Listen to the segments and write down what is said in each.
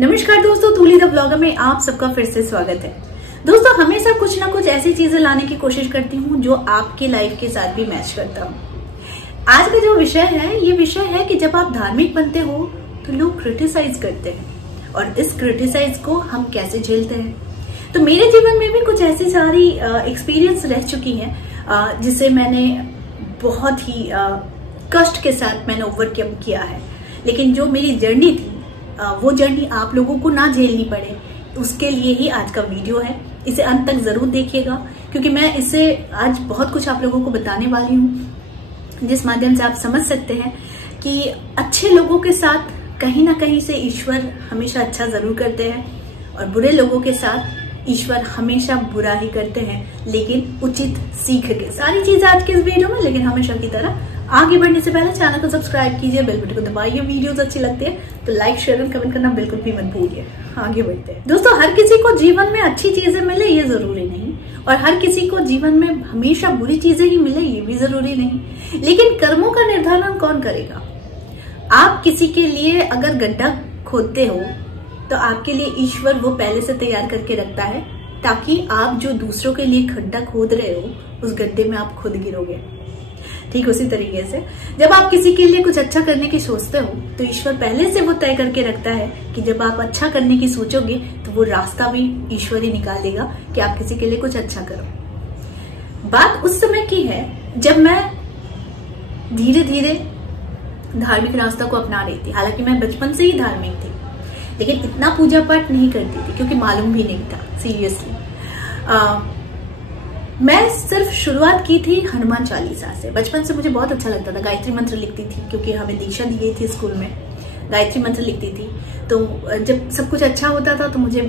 नमस्कार दोस्तों, तूली the blogger में आप सबका फिर से स्वागत है। दोस्तों, हमेशा कुछ ना कुछ ऐसी चीजें लाने की कोशिश करती हूँ जो आपके लाइफ के साथ भी मैच करता हूँ। आज का जो विषय है, ये विषय है कि जब आप धार्मिक बनते हो तो लोग क्रिटिसाइज करते हैं और इस क्रिटिसाइज को हम कैसे झेलते हैं। तो मेरे जीवन में भी कुछ ऐसी सारी एक्सपीरियंस रह चुकी हैं जिसे मैंने बहुत ही कष्ट के साथ मैंने ओवरकम किया है। लेकिन जो मेरी जर्नी थी वो जर्नी आप लोगों को ना झेलनी पड़े, उसके लिए ही आज का वीडियो है। इसे अंत तक जरूर देखिएगा क्योंकि मैं इससे आज बहुत कुछ आप लोगों को बताने वाली हूँ जिस माध्यम से आप समझ सकते हैं कि अच्छे लोगों के साथ कहीं ना कहीं से ईश्वर हमेशा अच्छा जरूर करते हैं और बुरे लोगों के साथ ईश्वर हमेशा बुरा ही करते हैं, लेकिन उचित सीख के। सारी चीजें आज के इस वीडियो में, लेकिन हमेशा की तरह आगे बढ़ने से पहले चैनल को सब्सक्राइब कीजिए, बेल बटन को दबाइए। वीडियोस अच्छी लगती है तो लाइक, शेयर और कमेंट करना बिल्कुल भी मत भूलिए। आगे बढ़ते हैं। दोस्तों, हर किसी को जीवन में अच्छी चीजें मिले ये जरूरी नहीं, और हर किसी को जीवन में हमेशा बुरी चीजें ही मिले ये भी जरूरी नहीं। लेकिन कर्मों का निर्धारण कौन करेगा? आप किसी के लिए अगर गड्ढा खोदते हो तो आपके लिए ईश्वर वो पहले से तैयार करके रखता है, ताकि आप जो दूसरों के लिए खड्डा खोद रहे हो उस गड्ढे में आप खुद गिरोगे। ठीक उसी तरीके से जब आप किसी के लिए कुछ अच्छा करने की सोचते हो तो ईश्वर पहले से वो तय करके रखता है कि जब आप अच्छा करने की सोचोगे तो वो रास्ता भी ईश्वर ही निकाल देगा कि आप किसी के लिए कुछ अच्छा करो। बात उस समय की है जब मैं धीरे धीरे धार्मिक रास्ता को अपना रही थी। हालांकि मैं बचपन से ही धार्मिक थी, लेकिन इतना पूजा पाठ नहीं करती थी क्योंकि मालूम भी नहीं था। सीरियसली मैं सिर्फ शुरुआत की थी हनुमान चालीसा से। बचपन से मुझे बहुत अच्छा लगता था। गायत्री मंत्र लिखती थी क्योंकि हमें दीक्षा दी गई थी स्कूल में, गायत्री मंत्र लिखती थी। तो जब सब कुछ अच्छा होता था तो मुझे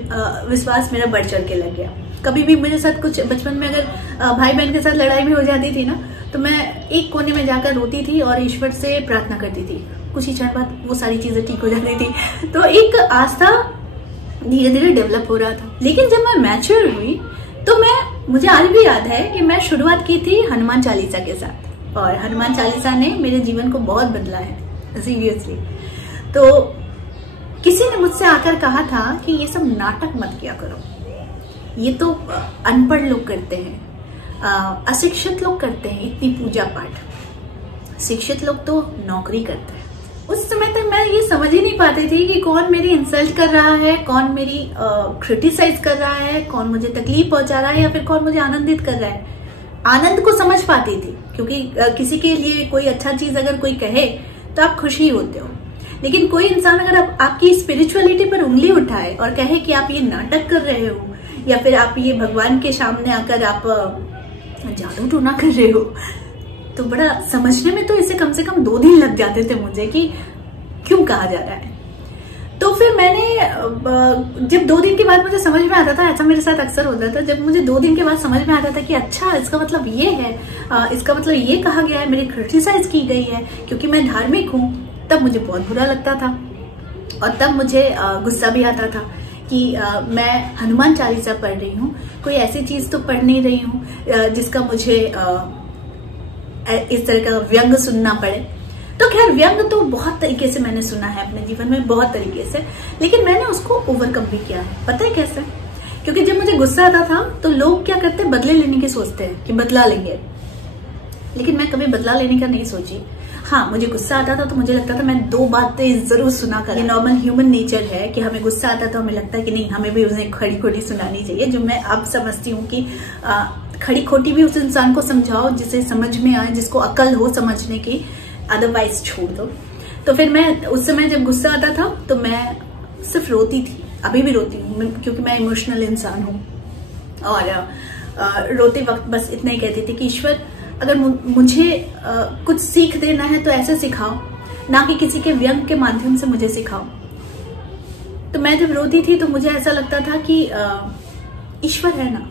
विश्वास मेरा बढ़ चढ़ के लग गया। कभी भी मेरे साथ कुछ बचपन में अगर भाई बहन के साथ लड़ाई भी हो जाती थी ना, तो मैं एक कोने में जाकर रोती थी और ईश्वर से प्रार्थना करती थी। कुछ ही क्षण बाद वो सारी चीजें ठीक हो जाती थी। तो एक आस्था धीरे धीरे डेवलप हो रहा था। लेकिन जब मैं मैच्योर हुई तो मुझे आज भी याद है कि मैं शुरुआत की थी हनुमान चालीसा के साथ, और हनुमान चालीसा ने मेरे जीवन को बहुत बदला है। सीरियसली। तो किसी ने मुझसे आकर कहा था कि ये सब नाटक मत किया करो, ये तो अनपढ़ लोग करते हैं, अशिक्षित लोग करते हैं इतनी पूजा पाठ, शिक्षित लोग तो नौकरी करते हैं। उस समय तक मैं ये समझ ही नहीं पाती थी कि कौन मेरी इंसल्ट कर रहा है, कौन मेरी क्रिटिसाइज कर रहा है, कौन मुझे तकलीफ पहुंचा रहा है या फिर कौन मुझे आनंदित कर रहा है। आनंद को समझ पाती थी क्योंकि किसी के लिए कोई अच्छा चीज अगर कोई कहे तो आप खुशी होते हो, लेकिन कोई इंसान अगर आपकी स्पिरिचुअलिटी पर उंगली उठाए और कहे कि आप ये नाटक कर रहे हो या फिर आप ये भगवान के सामने आकर आप जादू टोना कर रहे हो, तो बड़ा समझने में तो इसे कम से कम 2 दिन लग जाते थे मुझे कि क्यों कहा जा रहा है। तो फिर मैंने जब 2 दिन के बाद मुझे समझ में आता था, ऐसा मेरे साथ अक्सर होता था, जब मुझे 2 दिन के बाद समझ में आता था कि अच्छा इसका मतलब ये है, इसका मतलब ये कहा गया है, मेरी क्रिटिसाइज की गई है क्योंकि मैं धार्मिक हूँ, तब मुझे बहुत बुरा लगता था। और तब मुझे गुस्सा भी आता था कि मैं हनुमान चालीसा पढ़ रही हूँ, कोई ऐसी चीज तो पढ़ नहीं रही हूँ जिसका मुझे इस तरह का व्यंग सुनना पड़े। तो खैर, व्यंग तो बहुत तरीके से मैंने सुना है अपने जीवन में, बहुत तरीके से, लेकिन मैंने उसको ओवरकम भी किया है। पता है कैसे? क्योंकि जब मुझे गुस्सा आता था तो लोग क्या करते हैं, बदले लेने की सोचते हैं कि बदला लेंगे, लेकिन मैं कभी बदला लेने का नहीं सोची। हाँ, मुझे गुस्सा आता था तो मुझे लगता था मैं 2 बातें जरूर सुना कर। नॉर्मल ह्यूमन नेचर है कि हमें गुस्सा आता तो हमें लगता है कि नहीं, हमें भी उन्हें खड़ी खोटी सुनानी चाहिए। जो मैं अब समझती हूँ कि खड़ी खोटी भी उस इंसान को समझाओ जिसे समझ में आए, जिसको अकल हो समझने की, अदरवाइज छोड़ दो। तो फिर मैं उस समय जब गुस्सा आता था तो मैं सिर्फ रोती थी, अभी भी रोती हूँ क्योंकि मैं इमोशनल इंसान हूँ। और रोते वक्त बस इतना ही कहती थी कि ईश्वर, अगर मुझे कुछ सीख देना है तो ऐसे सिखाओ, ना कि किसी के व्यंग के माध्यम से मुझे सिखाओ। तो मैं जब रोती थी तो मुझे ऐसा लगता था कि ईश्वर है ना,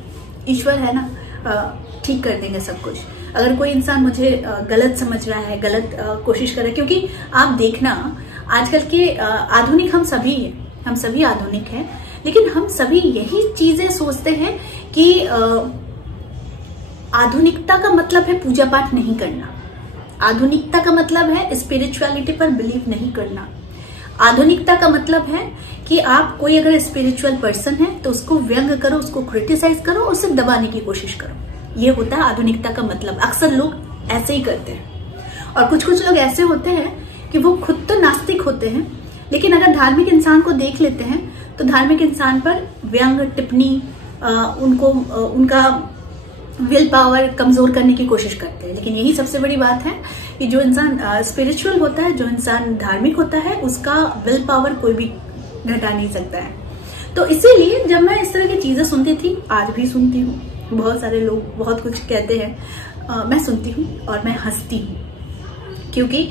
ईश्वर है ना, ठीक कर देंगे सब कुछ। अगर कोई इंसान मुझे गलत समझ रहा है, गलत कोशिश कर रहा है, क्योंकि आप देखना आजकल के आधुनिक हम सभी हैं, हम सभी आधुनिक हैं, लेकिन हम सभी यही चीजें सोचते हैं कि आधुनिकता का मतलब है पूजा पाठ नहीं करना, आधुनिकता का मतलब है स्पिरिचुअलिटी पर बिलीव नहीं करना, आधुनिकता का मतलब है कि आप कोई अगर स्पिरिचुअल पर्सन है तो उसको व्यंग करो, उसको क्रिटिसाइज करो, उसे दबाने की कोशिश करो। ये होता है आधुनिकता का मतलब। अक्सर लोग ऐसे ही करते हैं। और कुछ कुछ लोग ऐसे होते हैं कि वो खुद तो नास्तिक होते हैं, लेकिन अगर धार्मिक इंसान को देख लेते हैं तो धार्मिक इंसान पर व्यंग, टिप्पणी, उनका विल पावर कमजोर करने की कोशिश करते हैं। लेकिन यही सबसे बड़ी बात है कि जो इंसान स्पिरिचुअल होता है, जो इंसान धार्मिक होता है, उसका विल पावर कोई भी घटा नहीं सकता है। तो इसीलिए जब मैं इस तरह की चीजें सुनती थी, आज भी सुनती हूँ, बहुत सारे लोग बहुत कुछ कहते हैं, मैं सुनती हूँ और मैं हंसती हूँ, क्योंकि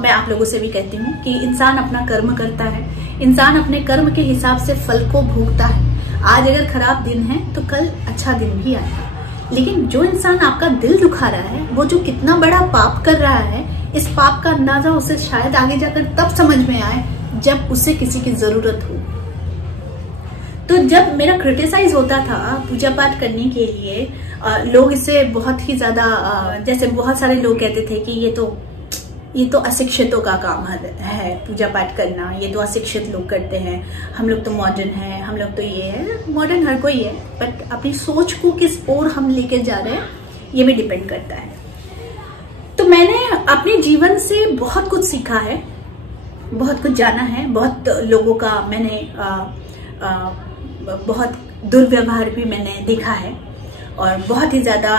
मैं आप लोगों से भी कहती हूँ कि इंसान अपना कर्म करता है, इंसान अपने कर्म के हिसाब से फल को भोगता है। आज अगर खराब दिन है तो कल अच्छा दिन भी आएगा। लेकिन जो इंसान आपका दिल दुखा रहा है, वो जो कितना बड़ा पाप कर रहा है, इस पाप का अंदाजा उसे शायद आगे जाकर तब समझ में आए जब उसे किसी की जरूरत हो। तो जब मेरा क्रिटिसाइज होता था पूजा पाठ करने के लिए, लोग इसे बहुत ही ज्यादा, जैसे बहुत सारे लोग कहते थे कि ये तो अशिक्षितों का काम है पूजा पाठ करना, ये तो अशिक्षित लोग करते हैं, हम लोग तो मॉडर्न हैं, हम लोग तो ये है। मॉडर्न हर कोई है, बट अपनी सोच को किस ओर हम लेके जा रहे हैं ये भी डिपेंड करता है। तो मैंने अपने जीवन से बहुत कुछ सीखा है, बहुत कुछ जाना है, बहुत लोगों का मैंने बहुत दुर्व्यवहार भी मैंने देखा है और बहुत ही ज्यादा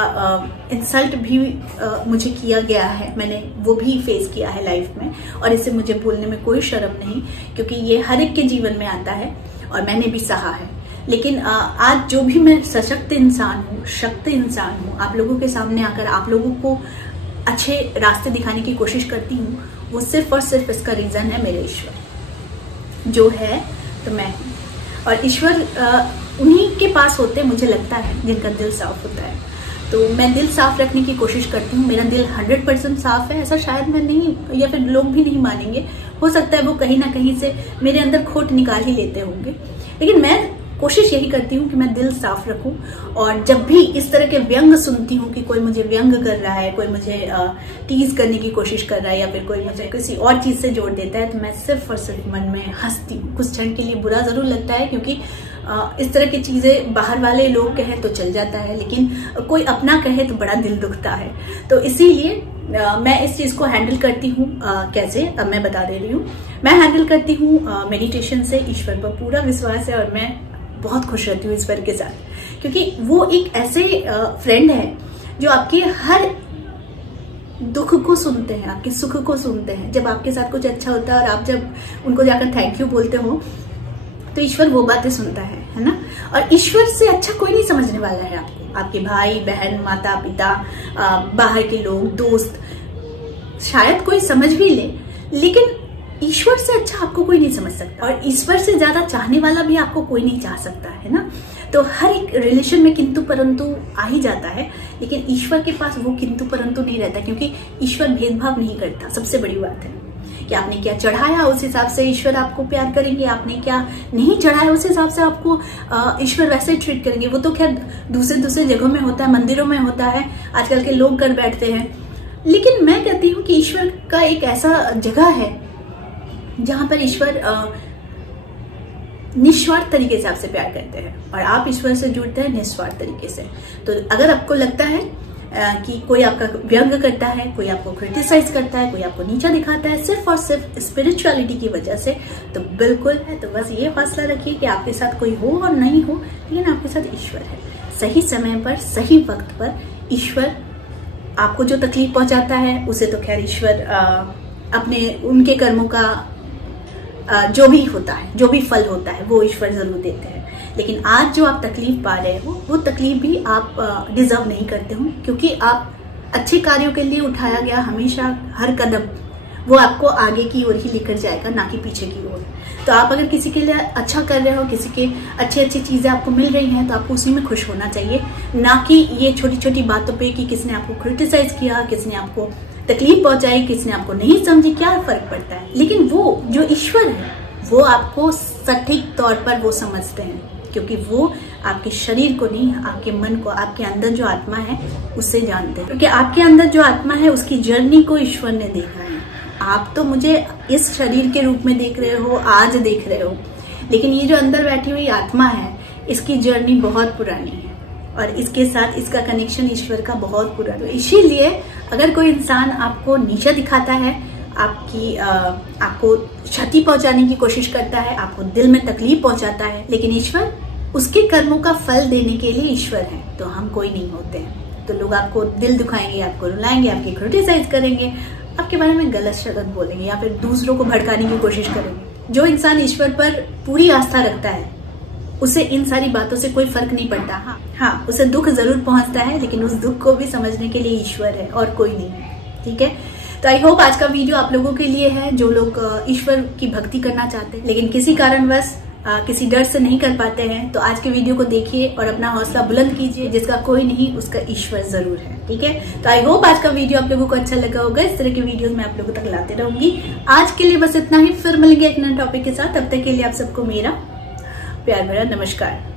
इंसल्ट भी मुझे किया गया है, मैंने वो भी फेस किया है लाइफ में। और इसे मुझे बोलने में कोई शर्म नहीं, क्योंकि ये हर एक के जीवन में आता है और मैंने भी सहा है। लेकिन आज जो भी मैं सशक्त इंसान हूँ, शक्त इंसान हूँ, आप लोगों के सामने आकर आप लोगों को अच्छे रास्ते दिखाने की कोशिश करती हूँ, वो सिर्फ और सिर्फ इसका रीजन है मेरे ईश्वर जो है, तो मैं हूँ। और ईश्वर उन्हीं के पास होते हैं, मुझे लगता है, जिनका दिल साफ होता है। तो मैं दिल साफ रखने की कोशिश करती हूँ। मेरा दिल 100% साफ है, ऐसा शायद मैं नहीं, या फिर लोग भी नहीं मानेंगे, हो सकता है वो कहीं ना कहीं से मेरे अंदर खोट निकाल ही लेते होंगे, लेकिन मैं कोशिश यही करती हूँ कि मैं दिल साफ रखूं। और जब भी इस तरह के व्यंग सुनती हूँ कि कोई मुझे व्यंग कर रहा है, कोई मुझे टीज करने की कोशिश कर रहा है, या फिर कोई मुझे किसी और चीज से जोड़ देता है, तो मैं सिर्फ और सिर्फ मन में हंसती हूँ। कुछ क्षण के लिए बुरा जरूर लगता है, क्योंकि इस तरह की चीजें बाहर वाले लोग कहें तो चल जाता है, लेकिन कोई अपना कहे तो बड़ा दिल दुखता है। तो इसीलिए मैं इस चीज को हैंडल करती हूँ। कैसे, अब मैं बता दे रही हूँ। मैं हैंडल करती हूँ मेडिटेशन से। ईश्वर पर पूरा विश्वास है और मैं बहुत खुश रहती हूँ ईश्वर के साथ, क्योंकि वो एक ऐसे फ्रेंड है जो आपके हर दुख को सुनते हैं, आपके सुख को सुनते हैं। जब आपके साथ कुछ अच्छा होता है और आप जब उनको जाकर थैंक यू बोलते हो, तो ईश्वर वो बातें सुनता है ना। और ईश्वर से अच्छा कोई नहीं समझने वाला है आपको। आपके भाई बहन, माता पिता, बाहर के लोग, दोस्त, शायद कोई समझ भी ले, लेकिन ईश्वर से अच्छा आपको कोई नहीं समझ सकता। और ईश्वर से ज्यादा चाहने वाला भी आपको कोई नहीं चाह सकता है ना। तो हर एक रिलेशन में किंतु परंतु आ ही जाता है, लेकिन ईश्वर के पास वो किंतु परंतु नहीं रहता, क्योंकि ईश्वर भेदभाव नहीं करता। सबसे बड़ी बात है कि आपने क्या चढ़ाया उस हिसाब से ईश्वर आपको प्यार करेंगे, आपने क्या नहीं चढ़ाया उस हिसाब से आपको ईश्वर वैसे ही ट्रीट करेंगे। वो तो खैर दूसरे जगहों में होता है, मंदिरों में होता है, आजकल के लोग कर बैठते हैं। लेकिन मैं कहती हूँ कि ईश्वर का एक ऐसा जगह है जहां पर ईश्वर निस्वार्थ तरीके से आपसे प्यार करते हैं, और आप ईश्वर से जुड़ते हैं निस्वार्थ तरीके से। तो अगर आपको लगता है कि कोई आपका व्यंग करता है, कोई आपको क्रिटिसाइज करता है, कोई आपको नीचा दिखाता है सिर्फ और सिर्फ स्पिरिचुअलिटी की वजह से, तो बिल्कुल है। तो बस ये फैसला रखिए कि आपके साथ कोई हो और नहीं हो, लेकिन आपके साथ ईश्वर है। सही समय पर, सही वक्त पर ईश्वर आपको जो तकलीफ पहुंचाता है, उसे तो खैर ईश्वर अपने उनके कर्मों का जो भी होता है, जो भी फल होता है, वो ईश्वर जरूर देते हैं। लेकिन आज जो आप तकलीफ पा रहे हो, वो तकलीफ भी आप डिजर्व नहीं करते हो, क्योंकि आप अच्छे कार्यों के लिए उठाया गया हमेशा हर कदम वो आपको आगे की ओर ही लेकर जाएगा, ना कि पीछे की ओर। तो आप अगर किसी के लिए अच्छा कर रहे हो, किसी के अच्छी चीजें आपको मिल रही हैं, तो आपको उसी में खुश होना चाहिए, ना कि ये छोटी छोटी बातों पे कि किसने आपको क्रिटिसाइज किया, किसने आपको तकलीफ पहुंचाई, किसने आपको नहीं समझी, क्या फर्क पड़ता है। लेकिन वो जो ईश्वर है, वो आपको सटीक तौर पर वो समझते हैं, क्योंकि वो आपके शरीर को नहीं, आपके मन को, आपके अंदर जो आत्मा है उससे जानते हैं। क्योंकि आपके अंदर जो आत्मा है, उसकी जर्नी को ईश्वर ने देखा है। आप तो मुझे इस शरीर के रूप में देख रहे हो, आज देख रहे हो, लेकिन ये जो अंदर बैठी हुई आत्मा है, इसकी जर्नी बहुत पुरानी है और इसके साथ इसका कनेक्शन ईश्वर का बहुत पुराना है। इसीलिए अगर कोई इंसान आपको नीचा दिखाता है, आपको क्षति पहुंचाने की कोशिश करता है, आपको दिल में तकलीफ पहुंचाता है, लेकिन ईश्वर उसके कर्मों का फल देने के लिए ईश्वर है, तो हम कोई नहीं होते हैं। तो लोग आपको दिल दुखाएंगे, आपको रुलाएंगे, आपकी क्रिटिसाइज करेंगे, आपके बारे में गलत शब्द बोलेंगे या फिर दूसरों को भड़काने की कोशिश करेंगे। जो इंसान ईश्वर पर पूरी आस्था रखता है, उसे इन सारी बातों से कोई फर्क नहीं पड़ता। हाँ, उसे दुख जरूर पहुंचता है, लेकिन उस दुख को भी समझने के लिए ईश्वर है और कोई नहीं है। ठीक है, तो आई होप आज का वीडियो आप लोगों के लिए है जो लोग ईश्वर की भक्ति करना चाहते हैं लेकिन किसी कारणवश किसी डर से नहीं कर पाते हैं। तो आज के वीडियो को देखिए और अपना हौसला बुलंद कीजिए। जिसका कोई नहीं, उसका ईश्वर जरूर है। ठीक है, तो आई होप आज का वीडियो आप लोगों को अच्छा लगा होगा। इस तरह के वीडियोस मैं आप लोगों तक लाते रहूंगी। आज के लिए बस इतना ही, फिर मिलेंगे एक नए टॉपिक के साथ। तब तक के लिए आप सबको मेरा प्यार भरा नमस्कार।